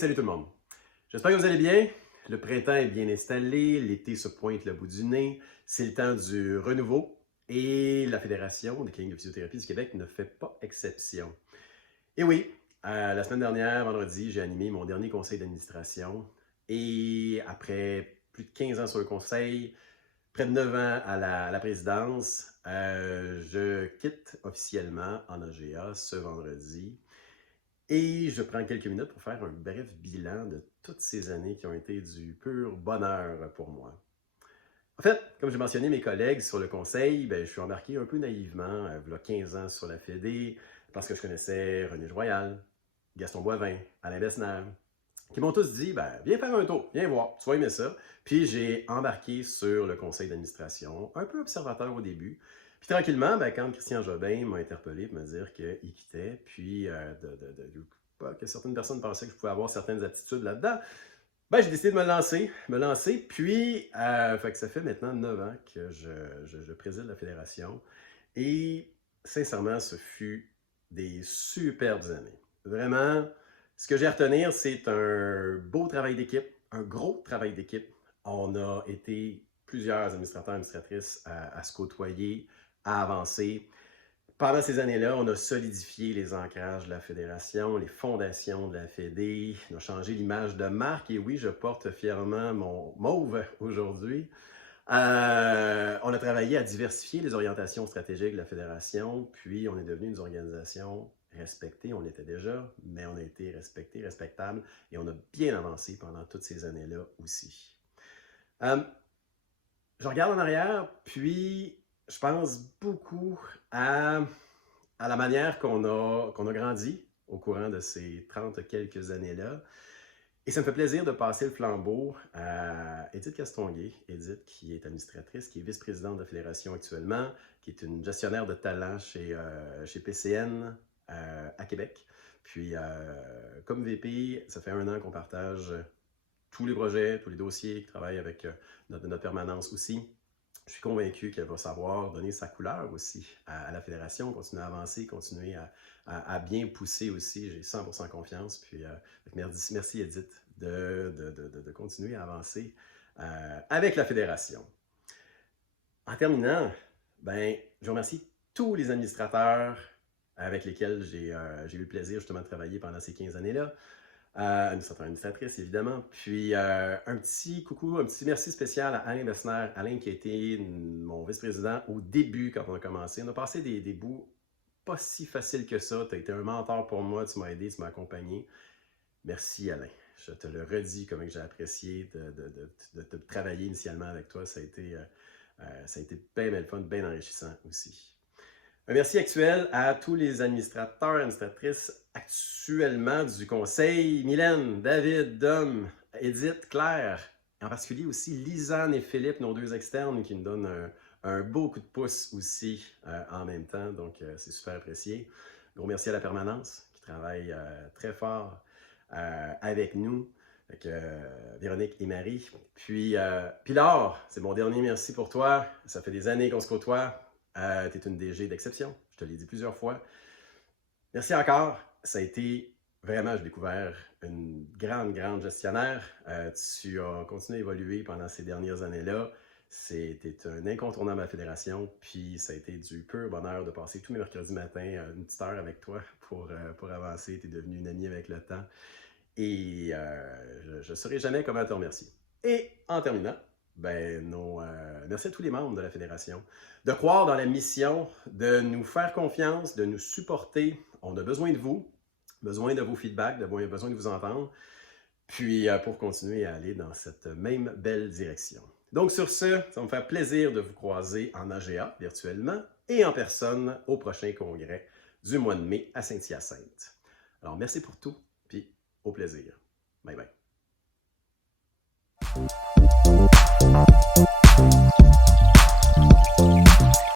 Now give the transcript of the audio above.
salut tout le monde. J'espère que vous allez bien. Le printemps est bien installé, l'été se pointe le bout du nez, c'est le temps du renouveau et la Fédération des cliniques de physiothérapie du Québec ne fait pas exception. Et oui, la semaine dernière, vendredi, j'ai animé mon dernier conseil d'administration et après plus de 15 ans sur le conseil, près de 9 ans à la présidence, je quitte officiellement en AGA ce vendredi. Et je prends quelques minutes pour faire un bref bilan de toutes ces années qui ont été du pur bonheur pour moi. En fait, comme j'ai mentionné mes collègues sur le conseil, je suis embarqué un peu naïvement, il y a 15 ans sur la Fédé, parce que je connaissais René Joyal, Gaston Boivin, Alain Besnard, qui m'ont tous dit, viens faire un tour, viens voir, tu vas aimer ça. Puis j'ai embarqué sur le conseil d'administration, un peu observateur au début. Puis tranquillement, quand Christian Jobin m'a interpellé pour me dire qu'il quittait, puis que certaines personnes pensaient que je pouvais avoir certaines aptitudes là-dedans, j'ai décidé de me lancer, puis fait que ça fait maintenant 9 ans que je préside la fédération. Et sincèrement, ce fut des superbes années. Vraiment, ce que j'ai à retenir, c'est un beau travail d'équipe, un gros travail d'équipe. On a été plusieurs administrateurs et administratrices à se côtoyer, à avancer. Pendant ces années-là, on a solidifié les ancrages de la fédération, les fondations de la Fédé, on a changé l'image de marque et oui, je porte fièrement mon mauve aujourd'hui. On a travaillé à diversifier les orientations stratégiques de la fédération, puis on est devenu une organisation respectée, on l'était déjà, mais on a été respecté, respectable et on a bien avancé pendant toutes ces années-là aussi. Je regarde en arrière, puis je pense beaucoup à la manière qu'on a grandi au courant de ces 30 quelques années-là. Et ça me fait plaisir de passer le flambeau à Edith Castonguay. Edith, qui est administratrice, qui est vice-présidente de la Fédération actuellement, qui est une gestionnaire de talent chez PCN à Québec. Puis, comme VP, ça fait 1 an qu'on partage tous les projets, tous les dossiers, qui travaille avec notre permanence aussi. Je suis convaincu qu'elle va savoir donner sa couleur aussi à la fédération, continuer à avancer, continuer à bien pousser aussi. J'ai 100% confiance. Puis merci Edith de continuer à avancer avec la fédération. En terminant, je remercie tous les administrateurs avec lesquels j'ai eu le plaisir justement de travailler pendant ces 15 années-là. Administrateur, administratrice, évidemment. Puis un petit coucou, un petit merci spécial à Alain Besnard. Alain qui a été mon vice-président au début quand on a commencé. On a passé des bouts pas si faciles que ça. Tu as été un mentor pour moi, tu m'as aidé, tu m'as accompagné. Merci Alain. Je te le redis comment j'ai apprécié de travailler initialement avec toi. Ça a été bien le fun, bien enrichissant aussi. Un merci actuel à tous les administrateurs et administratrices actuellement du conseil. Mylène, David, Dom, Edith, Claire, en particulier aussi Lisanne et Philippe, nos 2 externes qui nous donnent un beau coup de pouce aussi en même temps. Donc, c'est super apprécié. Gros merci à la permanence qui travaille très fort avec nous. Avec Véronique et Marie. Puis, Pilar, c'est mon dernier merci pour toi. Ça fait des années qu'on se côtoie. Tu es une DG d'exception, je te l'ai dit plusieurs fois. Merci encore. Ça a été vraiment, j'ai découvert une grande gestionnaire. Tu as continué à évoluer pendant ces dernières années-là. C'était un incontournable à la fédération. Puis ça a été du pur bonheur de passer tous mes mercredis matins une petite heure avec toi pour avancer. Tu es devenu une amie avec le temps. Et je ne saurais jamais comment te remercier. Et en terminant, merci à tous les membres de la Fédération de croire dans la mission, de nous faire confiance, de nous supporter. On a besoin de vous, besoin de vos feedbacks, besoin de vous entendre, puis pour continuer à aller dans cette même belle direction. Donc sur ce, ça va me faire plaisir de vous croiser en AGA virtuellement et en personne au prochain congrès du mois de mai à Saint-Hyacinthe. Alors merci pour tout, puis au plaisir. Bye bye.